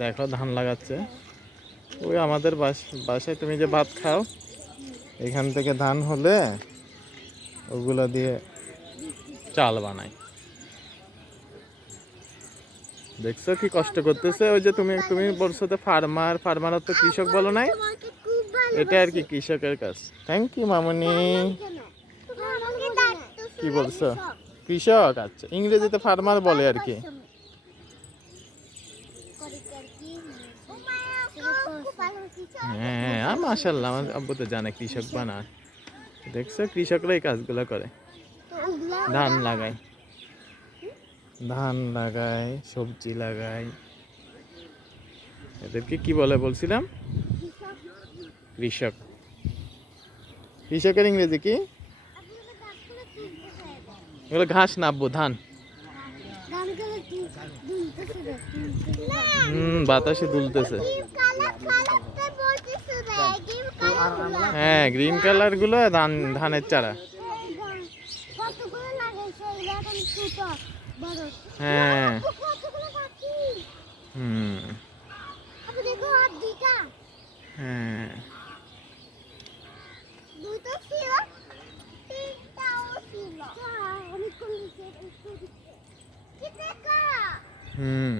দেখো ধান লাগাচ্ছে। ওই আমাদের বাসায় তুমি যে ভাত খাও এখান থেকে ধান হলে ওগুলো দিয়ে চাল বানায়। দেখছো কি কষ্ট করতেছে। ওই যে তুমি তুমি বলছো তো ফার্মার তো কৃষক বলো নাই, এটা আর কি কৃষকের কাজ। থ্যাংক ইউ মামনি। কি বলছো? কৃষক, আচ্ছা ইংরেজিতে ফার্মার বলে আর কি। হ্যাঁ মাশাআল্লাহ, আমার আব্বু তো জানে কৃষক বানা। দেখছো কৃষকরা এই কাজগুলো করে, ধান লাগায়, ধান লাগায়, সবজি লাগায়। এদেরকে কি বলে বলছিলাম? কৃষক। কৃষকের ইংরেজি কি? এগুলো ঘাস না আব্বু, ধান। বাতাসে দুলতেছে। হ্যাঁ গ্রিন কালার গুলো ধানের চারা। হ্যাঁ হ্যাঁ হুম